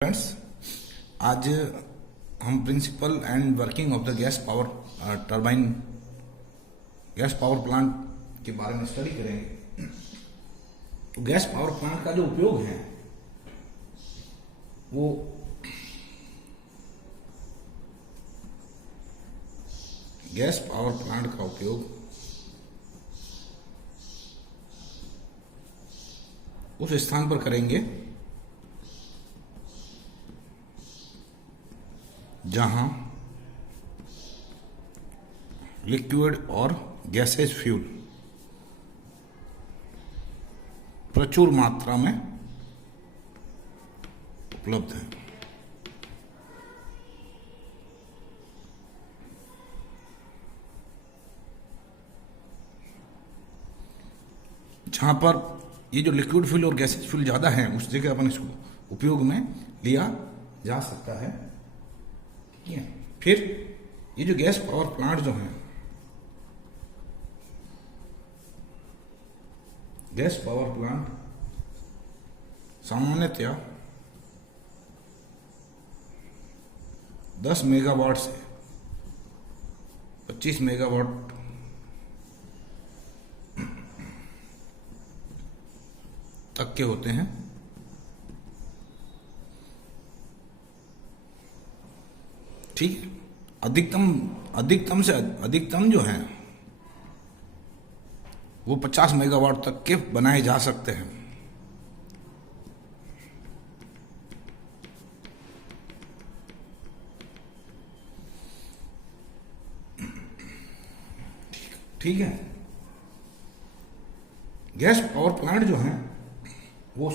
Friends, आज हम principle and working of the gas power turbine gas power plant के बारे में स्टडी करेंगे। तो गैस पावर प्लांट का जो उपयोग है वो गैस पावर प्लांट का उपयोग उस स्थान पर करेंगे जहां लिक्विड और गैसेज फ्यूल प्रचुर मात्रा में उपलब्ध है। जहां पर ये जो लिक्विड फ्यूल और गैसेज फ्यूल ज्यादा है उस जगह अपन इसको उपयोग में लिया जा सकता है। ठीक है, फिर ये जो गैस पावर प्लांट जो है, गैस पावर प्लांट सामान्यतया 10 मेगावाट से 25 मेगावाट तक के होते हैं। ठीक है, अधिकतम से अधिकतम जो है वो 50 मेगावाट तक के बनाए जा सकते हैं। ठीक है, गैस पावर प्लांट जो है वो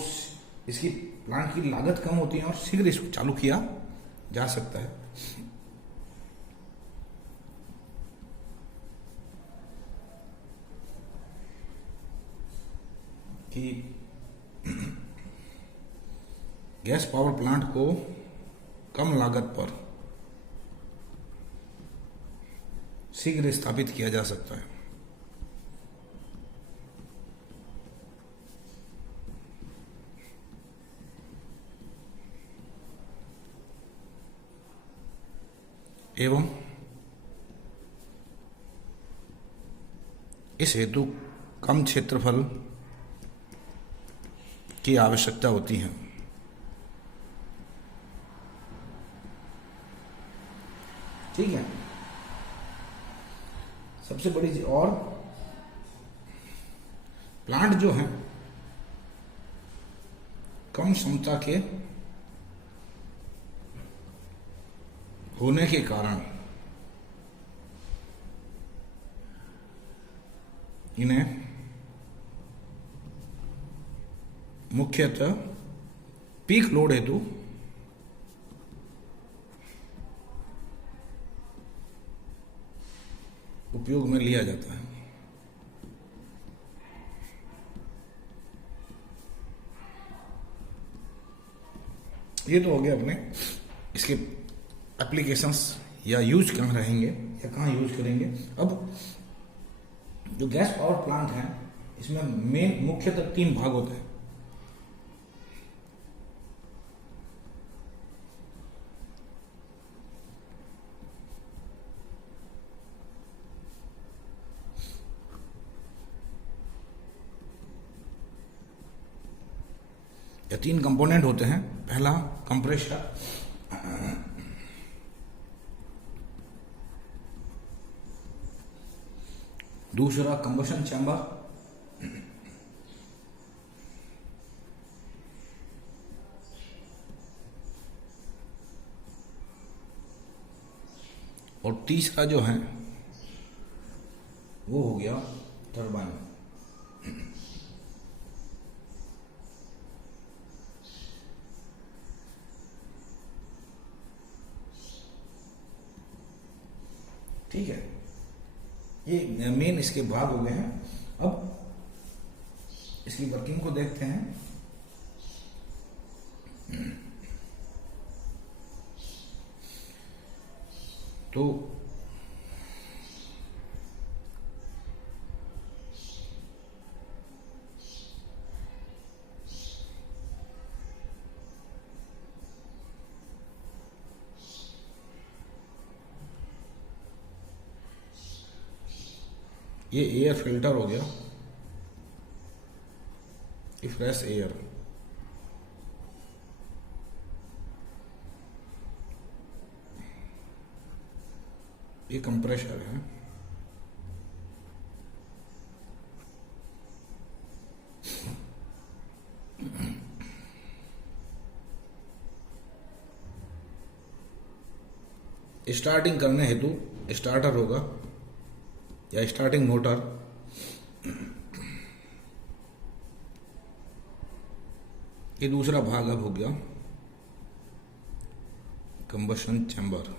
इसकी प्लांट की लागत कम होती है और शीघ्र इसको चालू किया जा सकता है। कि गैस पावर प्लांट को कम लागत पर शीघ्र स्थापित किया जा सकता है। एवं इस हेतु कम क्षेत्रफल की आवश्यकता होती है। ठीक है, सबसे बड़ी चीज और प्लांट जो है कम क्षमता के होने के कारण इन्हें मुख्यतः पीक लोड हेतु उपयोग में लिया जाता है। ये तो हो गया अपने इसके एप्लीकेशंस या यूज कहाँ रहेंगे या कहाँ यूज करेंगे। अब जो गैस पावर प्लांट है इसमें मेन मुख्यतः 3 भाग होते हैं। या 3 कंपोनेंट होते हैं। पहला कंप्रेसर, दूसरा कंबशन चैम्बर, और तीसरा जो है वो हो गया टरबाइन। ठीक है, ये मेन इसके भाग हो गए हैं। अब इसकी वर्किंग को देखते हैं। तो ये एयर फिल्टर हो गया, ये फ्रेश एयर। ये कंप्रेसर है। स्टार्टिंग करने हेतु स्टार्टर होगा या स्टार्टिंग मोटर। ये दूसरा भाग अब हो गया कंबशन चैम्बर।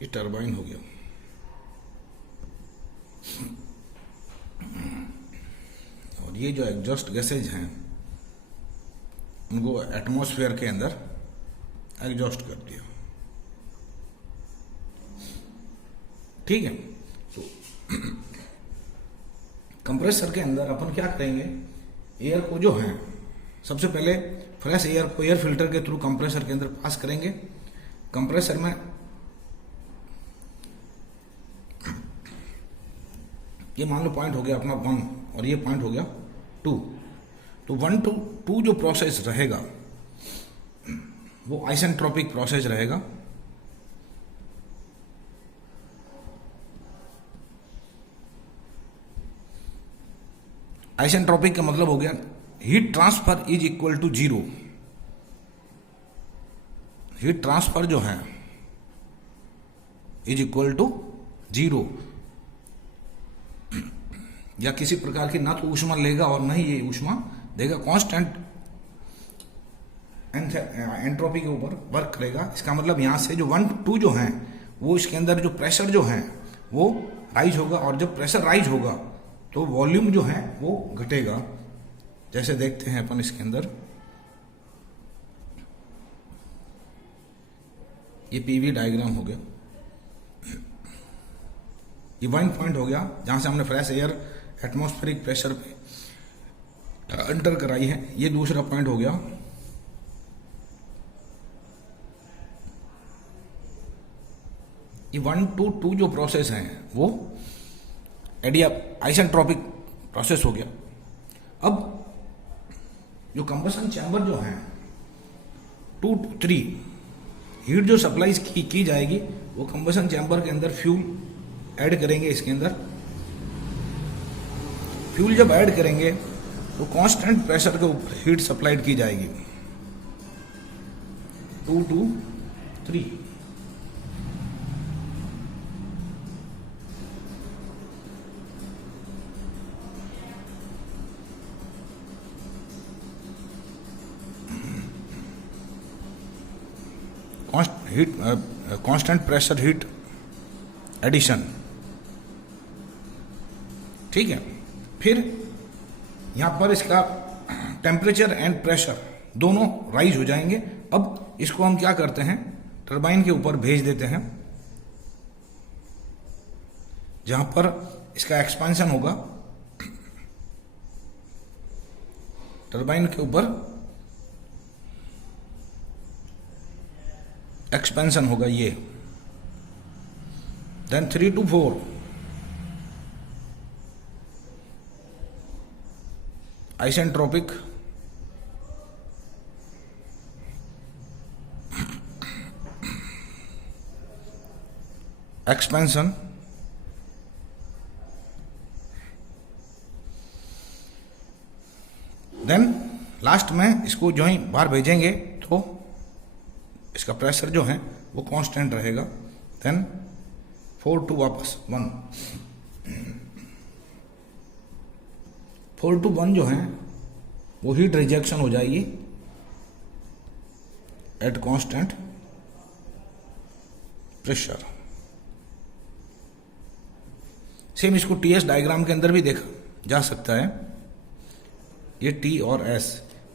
ये टरबाइन हो गया। और ये जो एग्जॉस्ट गैसेज हैं उनको एटमॉस्फेयर के अंदर एग्जॉस्ट कर दिया। ठीक है, तो कंप्रेसर के अंदर अपन क्या करेंगे, एयर को जो है सबसे पहले फ्रेश एयर को एयर फिल्टर के थ्रू कंप्रेसर के अंदर पास करेंगे। कंप्रेसर में ये मान लो पॉइंट हो गया अपना 1 और ये पॉइंट हो गया 2। तो 1 to 2 जो प्रोसेस रहेगा वो आइसेंट्रोपिक प्रोसेस रहेगा। आइसेंट्रोपिक का मतलब हो गया heat transfer is equal to 0। Heat transfer जो है इज इक्वल टू 0, या किसी प्रकार की ना तो ऊष्मा लेगा और न ही ये ऊष्मा देगा, कांस्टेंट एंट्रोपी के ऊपर वर्क करेगा। इसका मतलब यहां से जो 1 to 2 जो है वो इसके अंदर जो प्रेशर जो है वो राइज होगा, और जब प्रेशर राइज होगा तो वॉल्यूम जो है वो घटेगा। जैसे देखते हैं अपन इसके अंदर, ये पीवी डायग्राम हो गया। ये 1 पॉइंट हो गया जहां से हमने फ्रेश एयर एटमॉस्फेरिक प्रेशर पे अंडर कराई है। ये दूसरा पॉइंट हो गया। ये 1 to 2 जो प्रोसेस है वो आइसेंट्रोपिक प्रोसेस हो गया। अब जो कंबशन चैम्बर जो है 2 to 3 हीट जो सप्लाई की जाएगी वो कंबशन चैम्बर के अंदर फ्यूल ऐड करेंगे। इसके अंदर फ्यूल जब ऐड करेंगे तो कांस्टेंट प्रेशर के ऊपर हीट सप्लाइड की जाएगी 2 to 3। Constant pressure heat addition. ठीक है, फिर यहां पर इसका टेम्परेचर एंड प्रेशर दोनों राइज हो जाएंगे। अब इसको हम क्या करते हैं, टरबाइन के ऊपर भेज देते हैं जहां पर इसका एक्सपेंशन होगा। टरबाइन के ऊपर एक्सपेंशन होगा ये। Then 3 to 4 isentropic expansion last में इसको जो ही बाहर भेजेंगे तो इसका प्रेशर जो है वो कांस्टेंट रहेगा। देन 4 to वापस 1, 4 to 1 जो है वो हीट रिजेक्शन हो जाएगी एट कांस्टेंट प्रेशर। सेम इसको टीएस डायग्राम के अंदर भी देखा जा सकता है। ये टी और एस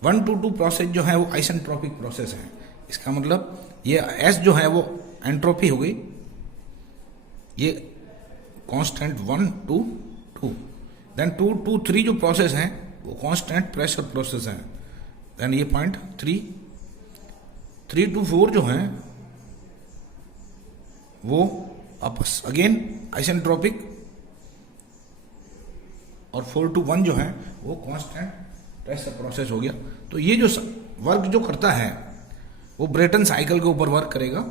1 to 2 प्रोसेस जो है वो आइसेंट्रोपिक प्रोसेस है। इसका मतलब ये एस जो है वो एंट्रोपी हो गई, ये कांस्टेंट 1 to 2। देन 2 to 3 जो प्रोसेस है वो कांस्टेंट प्रेशर प्रोसेस है। देन ये पॉइंट 3 to 4 जो है वो आपस अगेन आइसेंट्रोपिक, और 4 to 1 जो है वो कांस्टेंट प्रेशर प्रोसेस हो गया। तो ये जो वर्क जो करता है वो ब्रेटन साइकिल के ऊपर वर्क करेगा।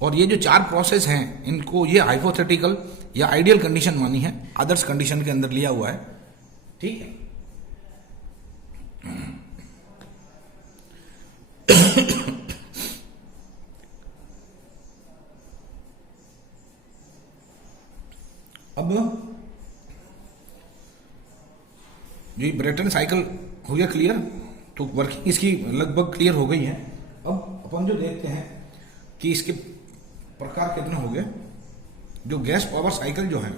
और ये जो 4 प्रोसेस हैं इनको ये हाइपोथेटिकल या आइडियल कंडीशन मानी है, आदर्श कंडीशन के अंदर लिया हुआ है। ठीक है। अब जो ब्रेटन साइकिल हो गया क्लियर, तो वर्किंग इसकी लगभग क्लियर हो गई है। अब अपन जो देखते हैं कि इसके प्रकार कितने हो गए। जो गैस पावर साइकिल जो है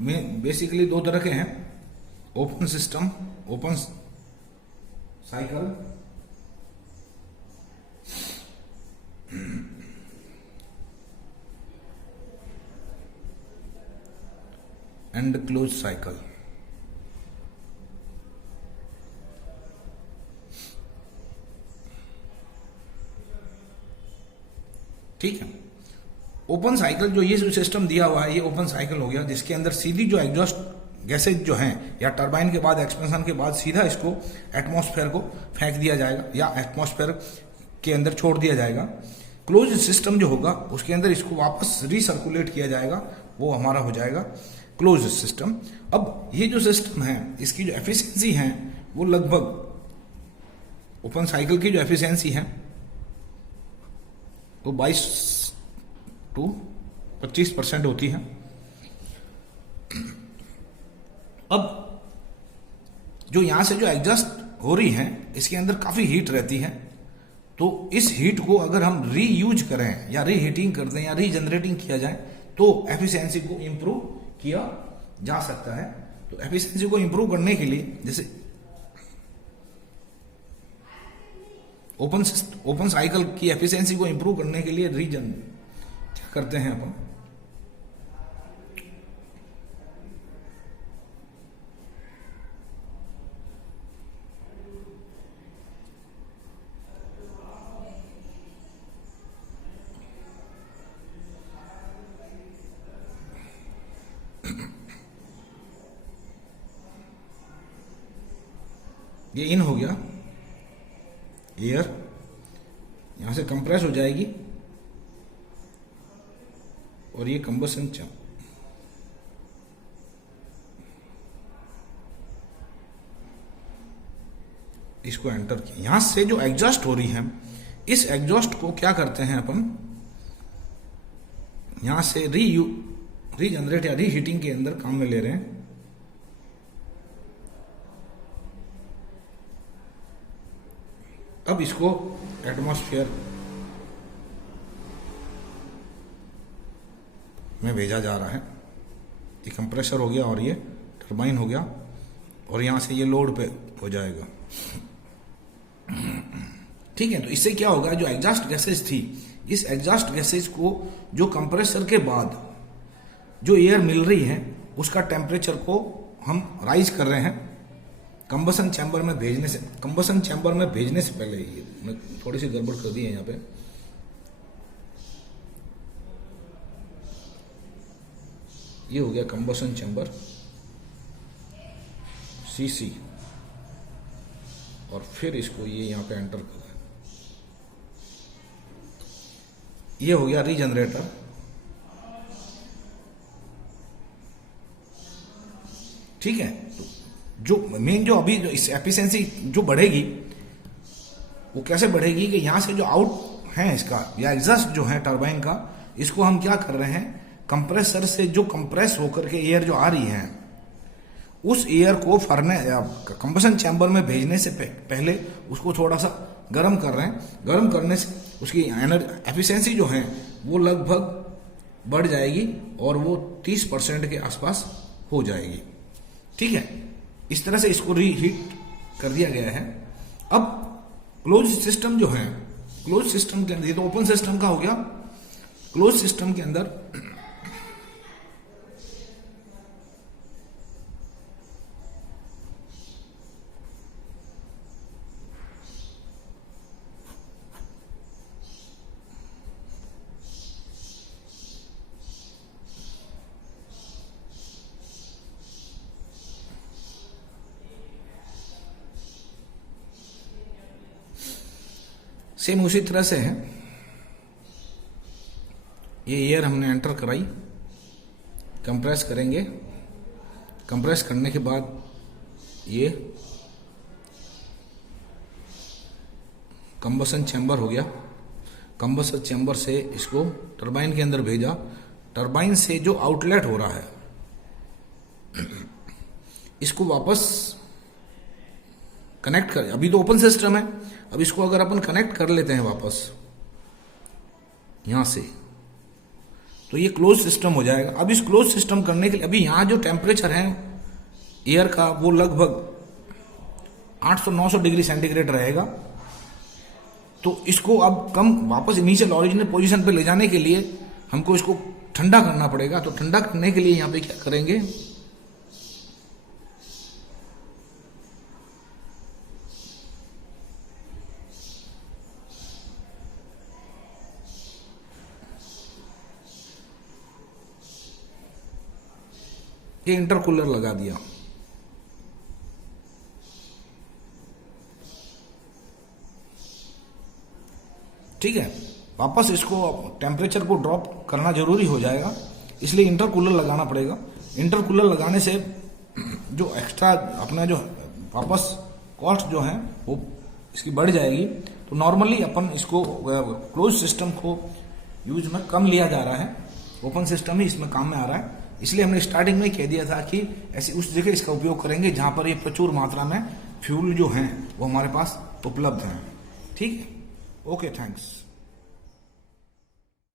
में बेसिकली 2 तरह के हैं, open system, open cycle and close cycle. ठीक है। ओपन साइकिल जो ये जो सिस्टम दिया हुआ है ये ओपन साइकिल हो गया, जिसके अंदर सीधी जो एग्जॉस्ट गैसेज जो हैं या टरबाइन के बाद एक्सपेंशन के बाद सीधा इसको एटमॉस्फेयर को फेंक दिया जाएगा या एटमॉस्फेयर के अंदर छोड़ दिया जाएगा। क्लोज सिस्टम जो होगा उसके अंदर इसको वापस रिसर्कुलेट किया जाएगा, वो हमारा हो जाएगा क्लोज सिस्टम। अब ये जो सिस्टम है इसकी जो एफिशिएंसी है वो लगभग ओपन साइकिल की जो एफिशिएंसी है वो 22 to 25% होती है। अब जो यहां से जो एग्जॉस्ट हो रही है इसके अंदर काफी हीट रहती है, तो इस हीट को अगर हम रीयूज करें या रीहीटिंग कर दें या रीजनरेटिंग किया जाए तो एफिशिएंसी को इंप्रूव किया जा सकता है। तो एफिशिएंसी को इंप्रूव करने के लिए जैसे ओपन साइकिल की एफिशिएंसी को इंप्रूव करने के लिए रीजन क्या करते हैं अपन, ये इन हो गया एयर, यहां से कंप्रेस हो जाएगी और ये कंबसन इसको एंटर किया। यहां से जो एग्जॉस्ट हो रही है इस एग्जॉस्ट को क्या करते हैं अपन, यहां से रीजनरेट या रीहीटिंग के अंदर काम में ले रहे हैं। अब इसको एटमॉस्फेयर में भेजा जा रहा है। ये कंप्रेसर हो गया और ये टरबाइन हो गया और यहां से ये लोड पे हो जाएगा। ठीक है। तो इससे क्या होगा, जो एग्जॉस्ट गैसेज थी इस एग्जॉस्ट गैसेज को जो कंप्रेसर के बाद जो एयर मिल रही है उसका टेम्परेचर को हम राइज कर रहे हैं कंबसन चैम्बर में भेजने से। कंबसन चैम्बर में भेजने से पहले ये मैं थोड़ी सी गड़बड़ कर दी है यहाँ पे, ये हो गया कंबसन चैम्बर सीसी और फिर इसको ये यहाँ पे एंटर कर ये हो गया रीजनरेटर। ठीक है, तो जो मेन जो अभी जो इस एफिशिएंसी जो बढ़ेगी वो कैसे बढ़ेगी कि यहां से जो आउट है इसका या एग्जॉस्ट जो है टरबाइन का, इसको हम क्या कर रहे हैं, कंप्रेसर से जो कंप्रेस होकर के एयर जो आ रही है उस एयर को कंप्रेशन चैम्बर में भेजने से पहले उसको थोड़ा सा गर्म कर रहे हैं। गर्म करने से उसकी एफिशिएंसी जो है वो लगभग बढ़ जाएगी और वो 30% के आसपास हो जाएगी। ठीक है, इस तरह से इसको रीहीट कर दिया गया है। अब क्लोज सिस्टम जो है, क्लोज सिस्टम के अंदर, ये तो ओपन सिस्टम का हो गया। क्लोज सिस्टम के अंदर सेम उसी तरह से है। ये एयर हमने एंटर कराई, कंप्रेस करेंगे। कंप्रेस करने के बाद ये कंबसन चैम्बर हो गया। कंबसन चैम्बर से इसको टरबाइन के अंदर भेजा। टरबाइन से जो आउटलेट हो रहा है इसको वापस कनेक्ट कर, अभी तो ओपन सिस्टम है, अब इसको अगर अपन कनेक्ट कर लेते हैं वापस यहां से, तो ये क्लोज सिस्टम हो जाएगा। अब इस क्लोज सिस्टम करने के लिए अभी यहां जो टेम्परेचर है एयर का वो लगभग 800-900 डिग्री सेंटीग्रेड रहेगा। तो इसको अब कम वापस इनिशियल ओरिजिनल पोजीशन पे ले जाने के लिए हमको इसको ठंडा करना पड़ेगा। तो ठंडा करने के लिए यहां पे क्या करेंगे, ये इंटरकूलर लगा दिया। ठीक है, वापस इसको टेम्परेचर को ड्रॉप करना जरूरी हो जाएगा, इसलिए इंटरकूलर लगाना पड़ेगा। इंटरकूलर लगाने से जो एक्स्ट्रा अपना जो वापस कॉस्ट जो है वो इसकी बढ़ जाएगी। तो नॉर्मली अपन इसको क्लोज सिस्टम को यूज में कम लिया जा रहा है, ओपन सिस्टम ही इसमें काम में आ रहा है। इसलिए हमने स्टार्टिंग में कह दिया था कि ऐसी उस जगह इसका उपयोग करेंगे जहां पर ये प्रचुर मात्रा में फ्यूल जो है वो हमारे पास उपलब्ध है। ठीक है, ओके, थैंक्स।